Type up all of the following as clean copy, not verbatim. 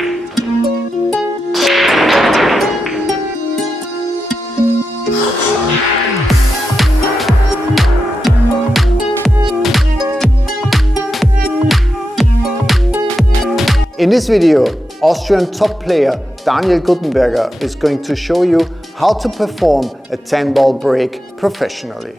In this video, Austrian top player Daniel Guttenberger is going to show you how to perform a 10-ball break professionally.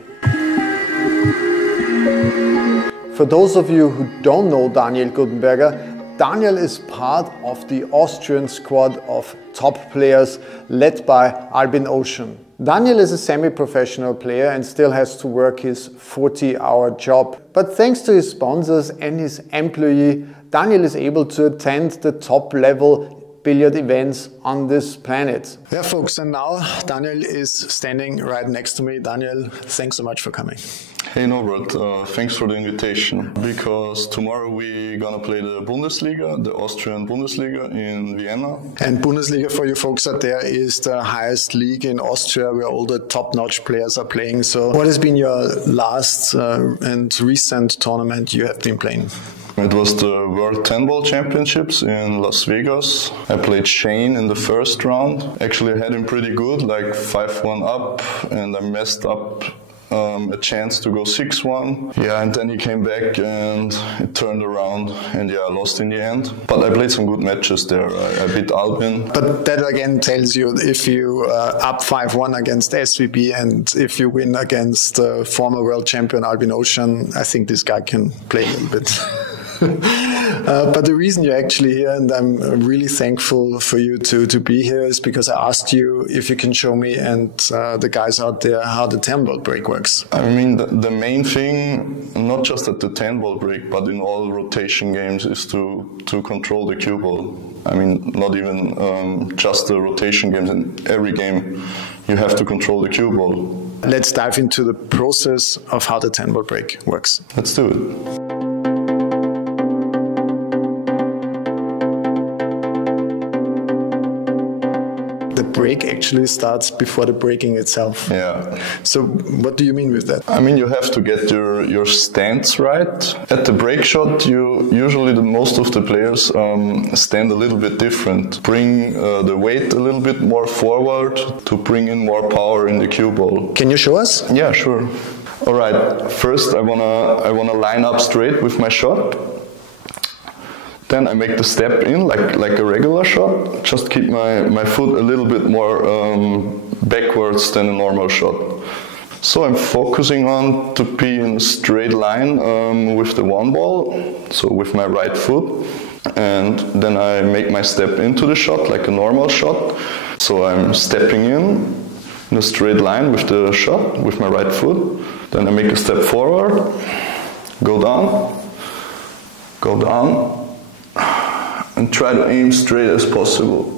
For those of you who don't know Daniel Guttenberger, Daniel is part of the Austrian squad of top players led by Albin Ocean. Daniel is a semi-professional player and still has to work his 40-hour job. But thanks to his sponsors and his employee, Daniel is able to attend the top-level billiard events on this planet. Yeah, folks, and now Daniel is standing right next to me. Daniel, thanks so much for coming. Hey Norbert, thanks for the invitation. Because tomorrow we're gonna play the Bundesliga, the Austrian Bundesliga in Vienna. And Bundesliga, for you folks out there, is the highest league in Austria where all the top-notch players are playing. So what has been your last and recent tournament you have been playing? It was the World 10-Ball Championships in Las Vegas. I played Shane in the first round. Actually, I had him pretty good, like 5-1 up, and I messed up a chance to go 6-1. Yeah, and then he came back and it turned around, and yeah, I lost in the end. But I played some good matches there. I beat Albin. But that again tells you if you up 5-1 against SVB and if you win against former world champion Albin Ocean, I think this guy can play a little bit. But the reason you're actually here, and I'm really thankful for you to be here, is because I asked you if you can show me and the guys out there how the 10-ball break works. I mean, the main thing, not just at the 10-ball break, but in all rotation games, is to control the cue ball. I mean, not even just the rotation games. In every game, you have to control the cue ball. Let's dive into the process of how the 10-ball break works. Let's do it. Break actually starts before the breaking itself. Yeah. So what do you mean with that? I mean, you have to get your stance right. At the break shot, usually most of the players stand a little bit different. Bring the weight a little bit more forward to bring in more power in the cue ball. Can you show us? Yeah, sure. All right. First, I wanna line up straight with my shot. Then I make the step in like a regular shot. Just keep my foot a little bit more backwards than a normal shot. So I'm focusing on to be in a straight line with the one ball, so with my right foot. And then I make my step into the shot like a normal shot. So I'm stepping in a straight line with the shot with my right foot. Then I make a step forward, go down, and try to aim straight as possible.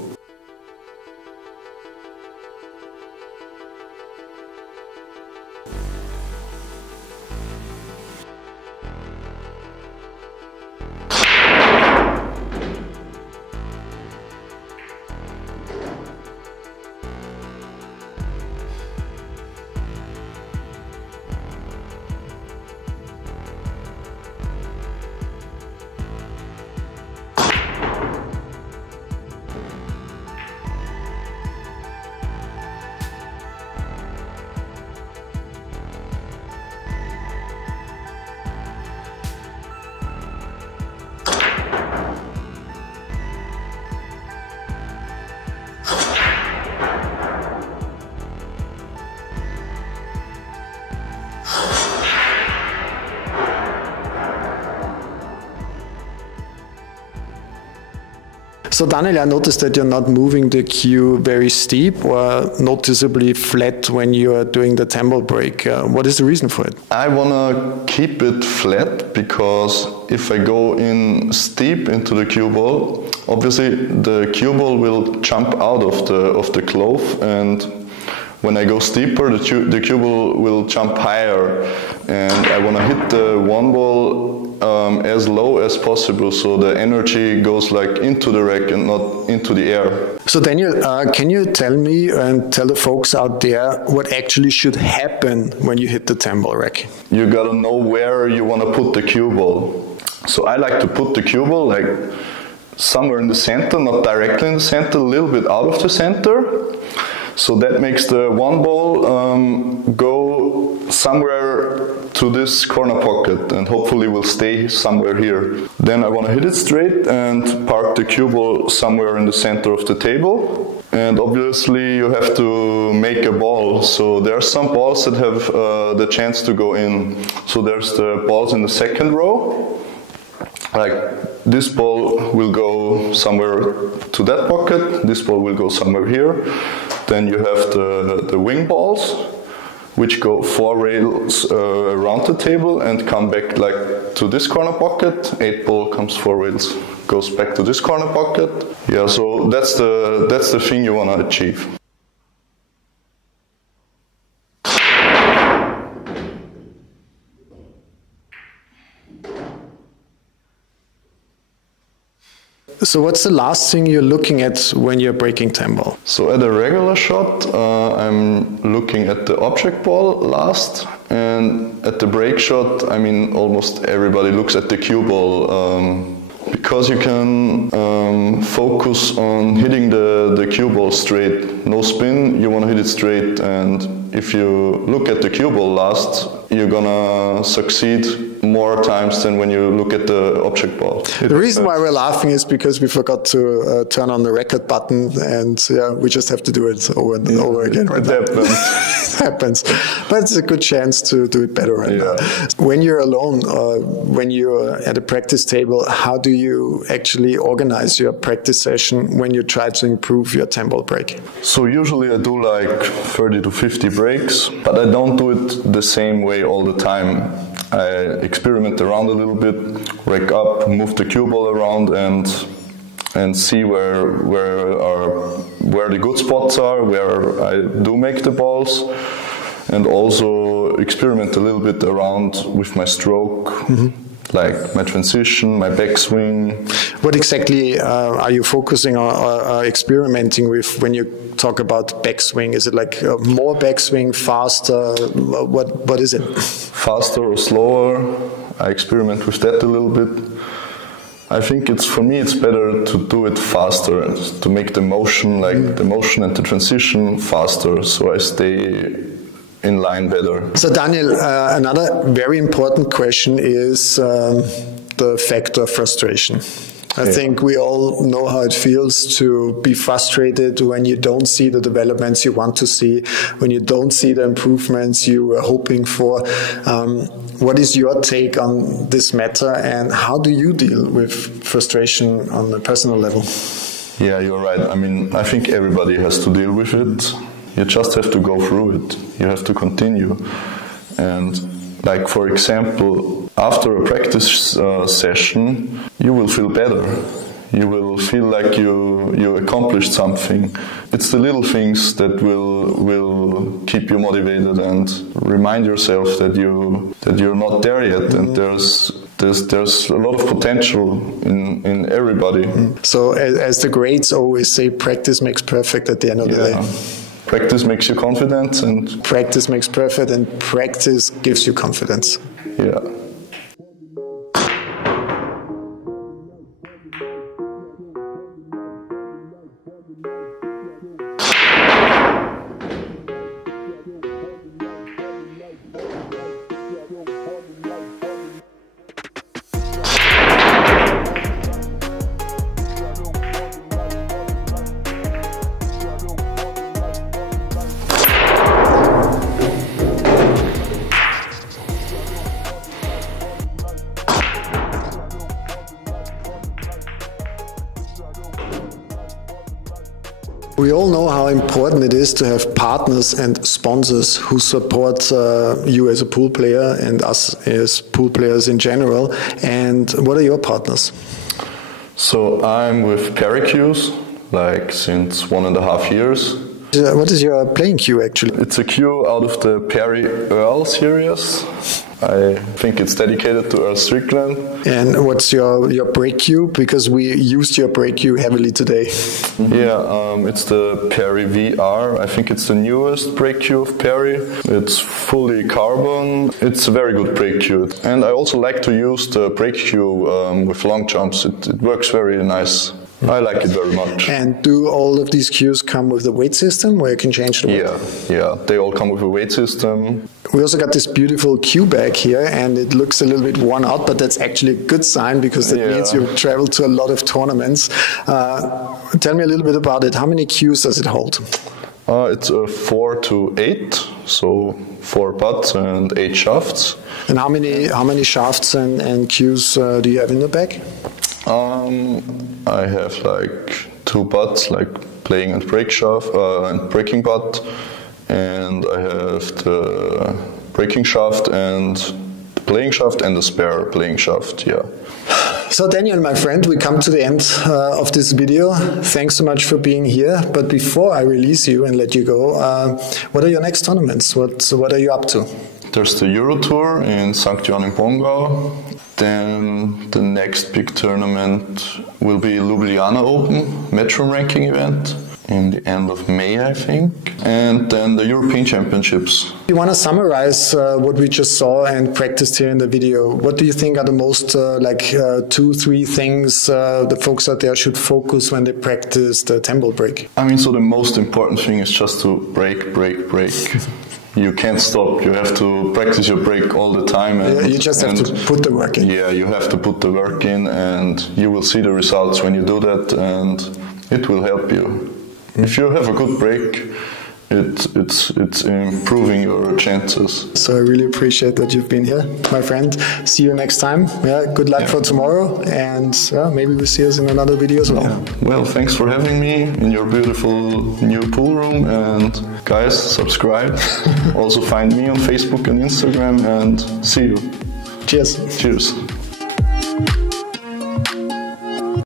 So Daniel, I noticed that you're not moving the cue very steep or noticeably flat when you are doing the 10-ball break. What is the reason for it? I want to keep it flat because if I go in steep into the cue ball, obviously the cue ball will jump out of the glove, and when I go steeper, the cue ball will jump higher, and I want to hit the one ball as low as possible, so the energy goes like into the rack and not into the air. So Daniel, can you tell me and tell the folks out there what actually should happen when you hit the 10-ball rack? You gotta know where you want to put the cue ball. So I like to put the cue ball like somewhere in the center, not directly in the center, a little bit out of the center. So that makes the one ball go somewhere to this corner pocket and hopefully will stay somewhere here. Then I want to hit it straight and park the cue ball somewhere in the center of the table. And obviously you have to make a ball. So there are some balls that have the chance to go in. So there's the balls in the second row. Like this ball will go somewhere to that pocket, this ball will go somewhere here. Then you have the wing balls, which go 4 rails around the table and come back like to this corner pocket. 8 ball comes 4 rails, goes back to this corner pocket. Yeah, so that's the thing you want to achieve. So what's the last thing you're looking at when you're breaking 10 ball? So at a regular shot, I'm looking at the object ball last, and at the break shot, I mean, almost everybody looks at the cue ball, because you can focus on hitting the cue ball straight. No spin, you want to hit it straight, and if you look at the cue ball last, you're gonna succeed more times than when you look at the object ball. The reason why we're laughing is because we forgot to turn on the record button, and we just have to do it over and over again right now. It happens. But it's a good chance to do it better right now. When you're alone or when you're at a practice table, how do you actually organize your practice session when you try to improve your 10 ball break? So usually I do like 30 to 50 breaks, but I don't do it the same way all the time. I experiment around a little bit, rake up, move the cue ball around, and see where the good spots are, where I do make the balls, and also experiment a little bit around with my stroke, like my transition, my backswing. What exactly are you focusing on or experimenting with when you talk about backswing? Is it like more backswing, faster? What is it? Faster or slower? I experiment with that a little bit. I think for me it's better to do it faster and to make the motion, like the motion and the transition faster, so I stay in line better. So Daniel, another very important question is the factor of frustration. I think we all know how it feels to be frustrated when you don't see the developments you want to see, when you don't see the improvements you were hoping for. What is your take on this matter, and how do you deal with frustration on a personal level? Yeah, you're right. I mean, I think everybody has to deal with it. You just have to go through it. You have to continue. And like, for example, after a practice session, you will feel better. You will feel like you accomplished something. It's the little things that will keep you motivated and remind yourself that you're not there yet, and there's a lot of potential in everybody. So as the greats always say, practice makes perfect at the end of the day. Practice makes you confident, and practice makes perfect, and practice gives you confidence. Yeah. We all know how important it is to have partners and sponsors who support you as a pool player and us as pool players in general. And what are your partners? So I'm with Pericue, like since 1.5 years. What is your playing cue actually? It's a cue out of the Perry Earl series. I think it's dedicated to Earl Strickland. And what's your brake cue? Because we used your brake cue heavily today. Yeah, it's the Perry VR. I think it's the newest brake cue of Perry. It's fully carbon. It's a very good brake cue. And I also like to use the brake cue with long jumps. It works very nice. I like it very much. And do all of these cues come with the weight system where you can change the weight? Yeah, they all come with a weight system. We also got this beautiful cue bag here, and it looks a little bit worn out, but that's actually a good sign because it means you've traveled to a lot of tournaments. Tell me a little bit about it. How many cues does it hold? It's 4 to 8, so 4 butts and 8 shafts. And how many shafts and cues do you have in the bag? I have like 2 butts, like playing and brake shaft and braking butt, and I have the braking shaft and the playing shaft and the spare playing shaft. Yeah. So Daniel, my friend, we come to the end of this video. Thanks so much for being here. But before I release you and let you go, what are your next tournaments? What are you up to? There's the Euro Tour in St. Johann in Bongau. Then the next big tournament will be Ljubljana Open, Metro ranking event, in the end of May, I think. And then the European Championships. You want to summarize what we just saw and practiced here in the video? What do you think are the most 2-3 things the folks out there should focus when they practice the tempo brake? I mean, so the most important thing is just to brake, brake, brake. You can't stop. You have to practice your brake all the time. And, you just have to put the work in. Yeah, you have to put the work in, and you will see the results when you do that, and it will help you. If you have a good brake, it's improving your chances. So I really appreciate that you've been here, my friend. See you next time. Yeah, good luck for tomorrow, and maybe we'll see us in another video as well. Yeah. Well, thanks for having me in your beautiful new pool room, and guys, subscribe. Also find me on Facebook and Instagram, and see you. Cheers. Cheers.